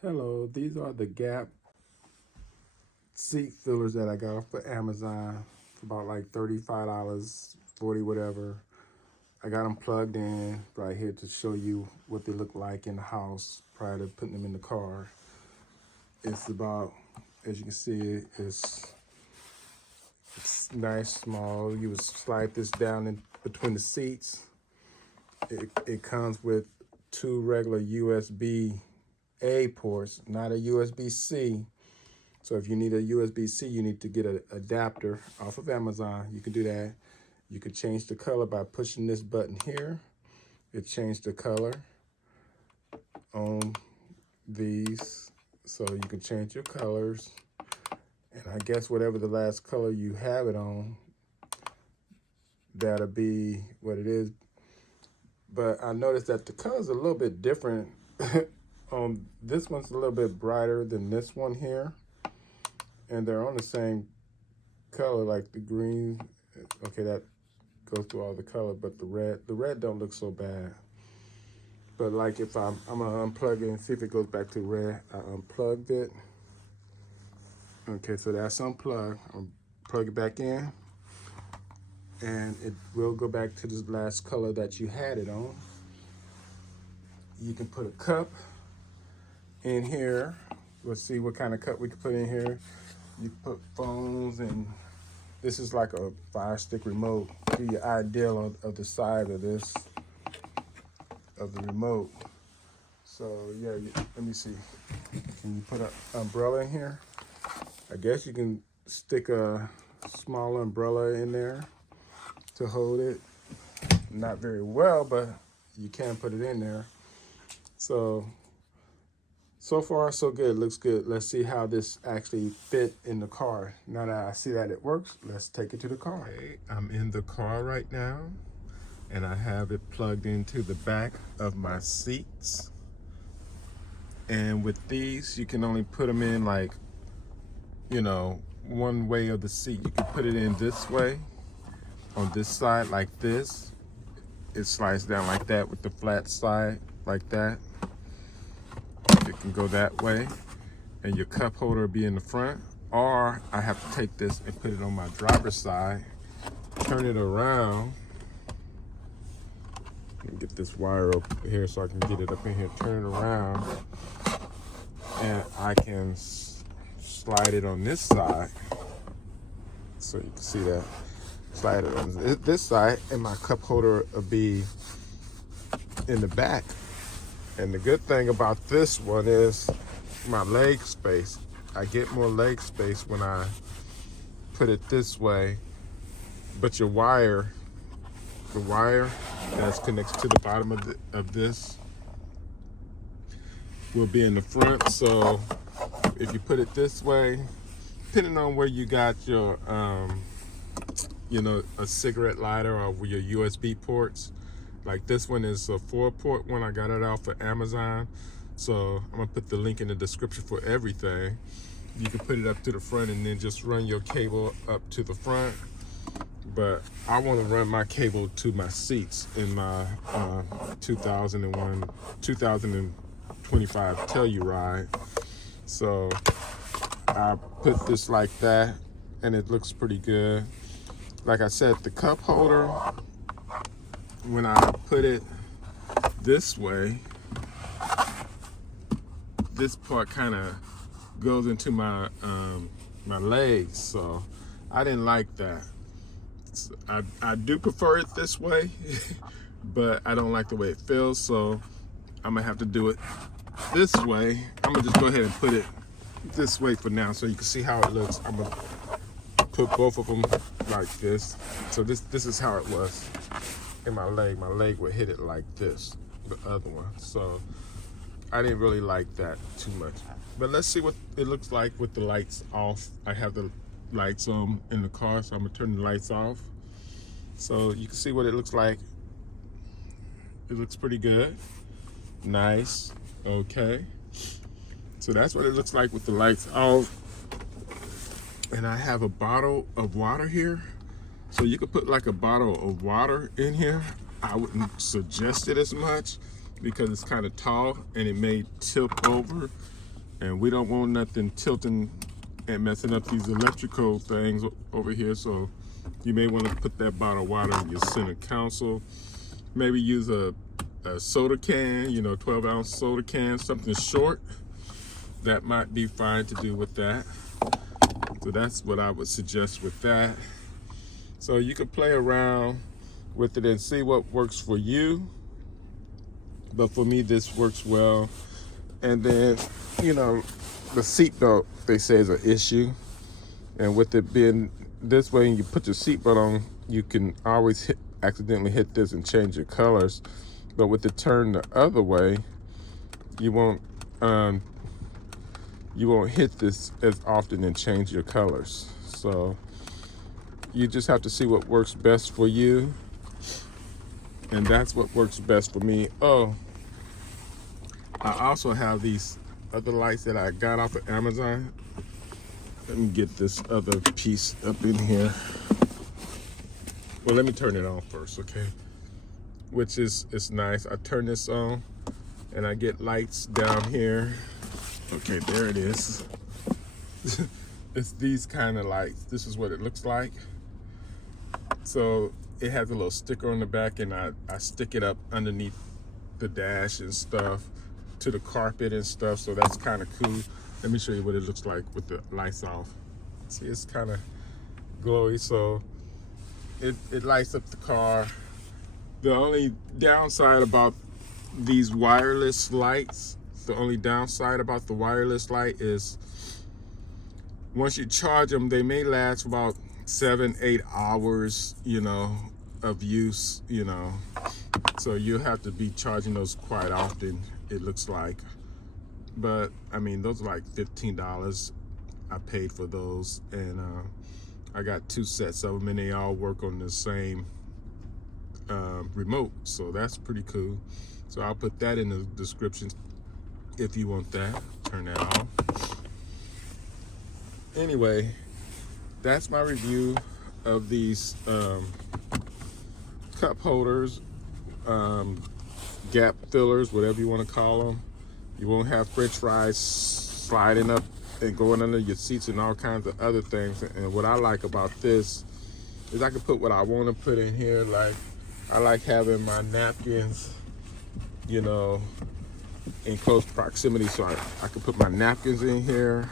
Hello, these are the Gap seat fillers that I got off of Amazon for about like $35, 40 whatever. I got them plugged in right here to show you what they look like in the house prior to putting them in the car. It's about, as you can see, it's nice, small. You would slide this down in between the seats. It comes with two regular USB-A ports, not a USB-C. So if you need a USB-C, you need to get an adapter off of Amazon. You can do that. You can change the color by pushing this button here. It changed the color on these. So you can change your colors. And I guess whatever the last color you have it on, that'll be what it is. But I noticed that the color's a little bit different. This one's a little bit brighter than this one here. And they're on the same color, like the green. Okay, that goes through all the color, but the red don't look so bad. But like if I'm gonna unplug it and see if it goes back to red. I unplugged it. Okay, so that's unplugged. I'll plug it back in, and it will go back to the last color that you had it on. You can put a cup in here. Let's see what kind of cup we can put in here. You can put phones, and this is like a 5-stick remote. Give you an idea of the size of this, of the remote. So yeah, let me see. Can you put an umbrella in here? I guess you can stick a small umbrella in there to hold it. Not very well, but you can put it in there. So far, so good. Looks good. Let's see how this actually fit in the car. Now that I see that it works, let's take it to the car. Okay, I'm in the car right now, and I have it plugged into the back of my seats. And with these, you can only put them in like, one way of the seat. You can put it in this way, on this side like this. It slides down like that with the flat side like that. It can go that way, and your cup holder will be in the front. Or I have to take this and put it on my driver's side, turn it around. Let me get this wire up here so I can get it up in here, turn it around, and I can slide it on this side. So you can see that. Slide it on this side, and my cup holder will be in the back. And the good thing about this one is my leg space. I get more leg space when I put it this way. But the wire that's connected to the bottom of this will be in the front. So if you put it this way, depending on where you got your, a cigarette lighter or your USB ports. Like this one is a 4-port one. I got it off of Amazon. So I'm gonna put the link in the description for everything. You can put it up to the front and then just run your cable up to the front. But I wanna run my cable to my seats in my 2025 Telluride. So I put this like that, and it looks pretty good. Like I said, the cup holder, when I put it this way, this part kind of goes into my my legs, so I didn't like that. So I do prefer it this way, but I don't like the way it feels, so I'm gonna have to do it this way. I'm gonna just go ahead and put it this way for now so you can see how it looks. I'm gonna put both of them like this. So this is how it was in my leg. My leg would hit it like this, the other one. So I didn't really like that too much. But let's see what it looks like with the lights off. I have the lights on in the car, so I'm gonna turn the lights off. So you can see what it looks like. It looks pretty good. Nice. Okay. So that's what it looks like with the lights off. And I have a bottle of water here. So you could put like a bottle of water in here. I wouldn't suggest it as much because it's kind of tall and it may tip over And we don't want nothing tilting and messing up these electrical things over here. So you may want to put that bottle of water in your center console. Maybe use a soda can, 12-ounce soda can, something short. That might be fine to do with that. So that's what I would suggest with that. So you can play around with it and see what works for you. But for me, this works well. And then, the seatbelt, they say, is an issue. And with it being this way, and you put your seatbelt on, you can always accidentally hit this and change your colors. But with it turned the other way, you won't hit this as often and change your colors. So you just have to see what works best for you. And that's what works best for me. Oh, I also have these other lights that I got off of Amazon. Let me get this other piece up in here. Well, let me turn it on first, okay? Which is, it's nice. I turn this on and I get lights down here. Okay, there it is. It's these kind of lights. This is what it looks like. So it has a little sticker on the back, and I stick it up underneath the dash and stuff to the carpet and stuff. So that's kind of cool. Let me show you what it looks like with the lights off. See, it's kind of glowy, so it lights up the car. The only downside about these wireless lights, the only downside about the wireless light is once you charge them, they may last about 7-8 hours, of use, So you have to be charging those quite often, it looks like. But I mean, those are like $15. I paid for those, and I got 2 sets of them, and they all work on the same remote, so that's pretty cool. So I'll put that in the description if you want that. Turn that off. Anyway, that's my review of these cup holders, gap fillers, whatever you want to call them. You won't have French fries sliding up and going under your seats and all kinds of other things. And what I like about this is I can put what I want to put in here. Like, I like having my napkins, in close proximity, so I can put my napkins in here.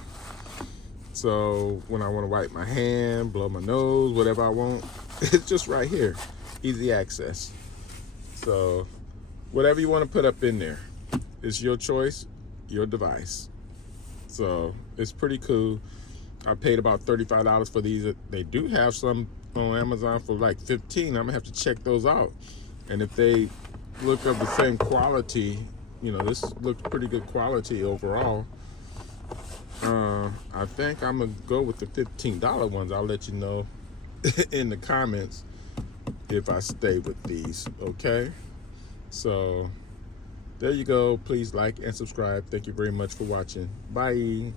So when I want to wipe my hand, blow my nose, whatever I want, it's just right here. Easy access. So whatever you want to put up in there, it's your choice, your device. So it's pretty cool. I paid about $35 for these. They do have some on Amazon for like $15. I'm gonna have to check those out. And if they look of the same quality, this looks pretty good quality overall. I think I'm gonna go with the $15 ones. I'll let you know in the comments if I stay with these, okay? So there you go. Please like and subscribe. Thank you very much for watching. Bye.